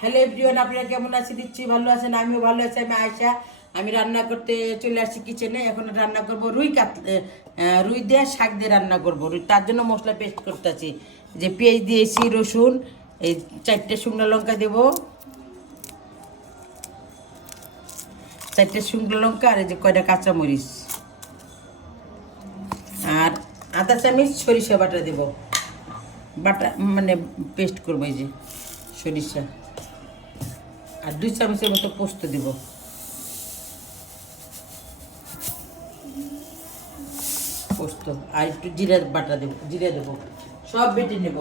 Hello everyone, আপনারা কেমন আছেন? দিচ্ছি ভালো আছেন, আমিও ভালো আছি। আমি আয়শা, আমি রান্না করতে চলে আসছি কিচেনে। এখন রান্না করব রুই দিয়ে শাক দিয়ে রান্না করব। তার জন্য মশলা পেস্ট করতেছি। যে পেঁয়াজ দিয়েছি, রসুন, এই 4টে শুকনো লঙ্কা দেব, 4টে শুকনো লঙ্কা, আর এই যে কয়টা কাঁচামরিচ, আর আধা চামচ সরিষা বাটা দেব। বাটা মানে পেস্ট করবো, এই যে সরিষা, আর 2 চামচের মতো পোস্ত দিব। পোস্ত আর একটু জিরা বাটা দেবো, জিরা দেবো, সব বেটে নেব।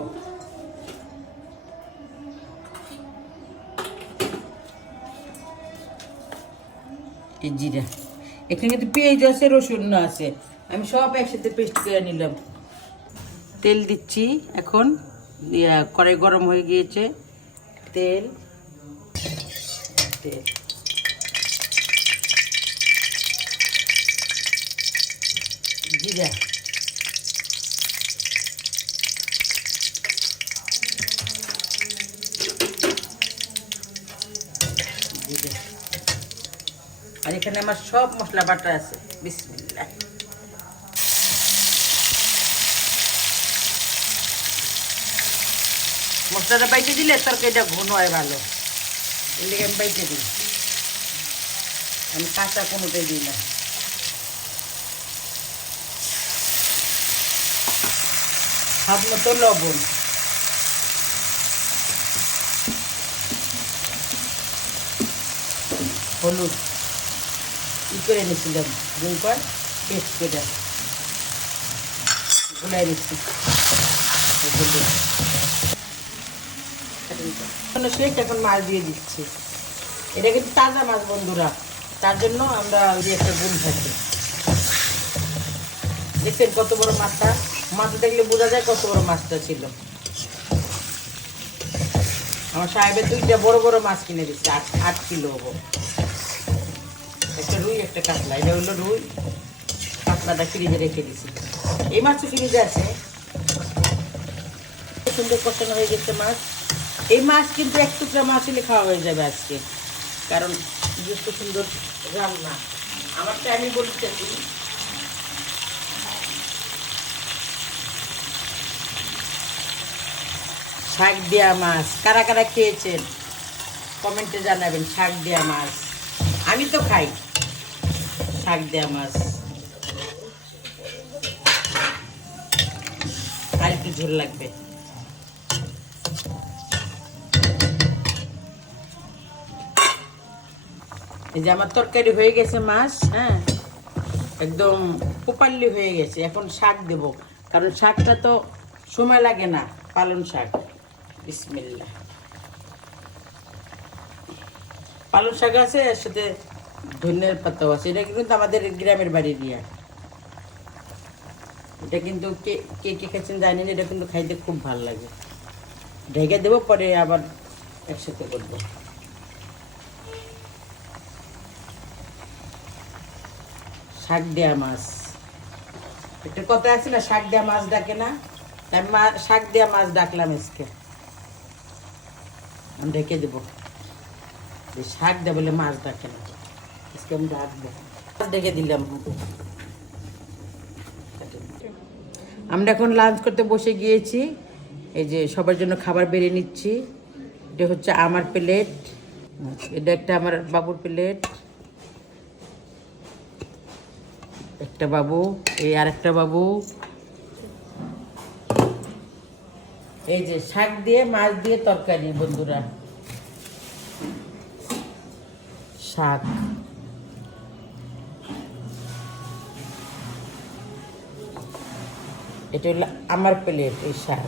এই জিরা, এখানে কিন্তু পেঁয়াজ আছে, রসুন আছে, আমি সব একসাথে পেস্ট করে নিলাম। তেল দিচ্ছি এখন, কড়াই গরম হয়ে গিয়েছে। তেল তেল জিরা, জিরা, আর এখানে আমার সব মশলা বাটা আছে। বিসমিল্লাহ। মশলাটা বাইটে দিলে তরকারিটা ঘন হয় ভালো, এর লিগে আমি বাইটে দিই। আমি কাঁচা কোনোটাই দিই না। স্বাদ মতো লবণ, হলুদ করে নিয়েছিলাম, দুইবার পেস্ট করে গুলাই নিচ্ছি। এখন মাছ দিয়ে দিচ্ছি। এটা কিন্তু তাজা মাছ বন্ধুরা, তার জন্য আমরা ওই একটা গুণ থাকি। দেখছেন কত বড় মাছটা, মাছটা দেখলে বোঝা যায় কত বড় মাছটা ছিল। আমার সাহেবের 2টা বড় বড় মাছ কিনে দিচ্ছে, 8 কিলো হবো। একটা রুই, একটা কাতলা। এটা হলো রুই, কাতলাটা ফ্রিজে রেখে দিছি। এই মাছও ফ্রিজে আছে। সুন্দর কষানো হয়ে গেছে মাছ। এই মাছ কিন্তু 1 টুকরা মাছ হলে খাওয়া হয়ে যাবে আজকে, কারণ যত সুন্দর রান্না। আমারটা আমি বলতেছি, শাক দেয়া মাছ কারা কারা খেয়েছেন কমেন্টে জানাবেন। শাক দেয়া মাছ আমি তো খাই, শাক দেয়া মাছ। আর একটু ঝোল লাগবে। এই যে আমার তরকারি হয়ে গেছে, মাছ, হ্যাঁ, একদম প্রপারলি হয়ে গেছে। এখন শাক দেব, কারণ শাকটা তো সময় লাগে না, পালং শাক। বিসমিল্লাহ। পালং শাক আছে, এর সাথে ধনিয়ার পাতাও আছে। এটা কিন্তু আমাদের গ্রামের বাড়ি দিয়া। এটা কিন্তু কে কে কে খেয়েছেন জানি না, এটা কিন্তু খাইতে খুব ভালো লাগে। ঢেকে দেবো, পরে আবার একসাথে করবো। শাক দেয়া মাছ, একটা কথা আছে না, শাক দেয়া মাছ ডাকে না, আমি শাক দেয়া মাছ ডাকলাম আজকে। আমি ঢেকে দেবো, শাক দেয়া বলে মাছ ডাকে না, আজকে আমি ডাকবো। মাছ ঢেকে দিলাম। আমরা এখন লাঞ্চ করতে বসে গিয়েছি। এই যে সবার জন্য খাবার বেড়ে নিচ্ছি। এটা হচ্ছে আমার প্লেট, এটা একটা আমার বাবুর প্লেট, একটা বাবু, এই আর একটা বাবু। এই যে শাক দিয়ে মাছ দিয়ে তরকারি বন্ধুরা, শাক। এটা হলো আমার প্লেট, এই শাক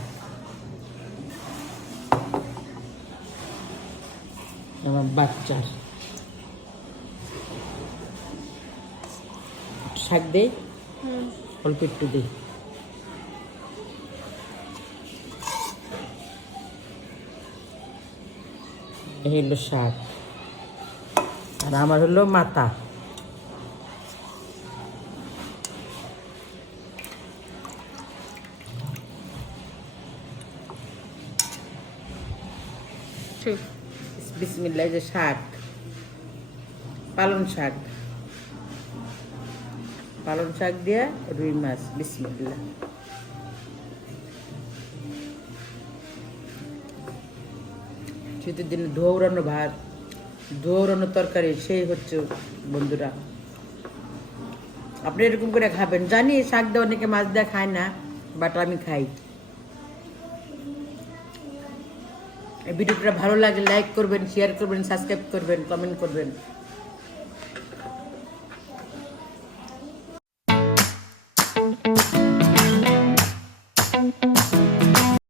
আমার বাচ্চার। শাক দেই, অল্প একটু দিই। এই হলো শাক, আর আমার হলো মাথা। বিসমিল্লাহ। এই যে শাক, পালং শাক, পালং শাক দিয়ে রুই মাছ, বিসমিল্লাহ। শীতের দিনে ধৌরানো ভাত, ধৌরানো তরকারি, সেই হচ্ছে বন্ধুরা। আপনি এরকম করে খাবেন। জানি শাক দিয়ে অনেকে মাছ দিয়ে খায় না, বাট আমি খাই। এই ভিডিওটা ভালো লাগে লাইক করবেন, শেয়ার করবেন, সাবস্ক্রাইব করবেন, কমেন্ট করবেন।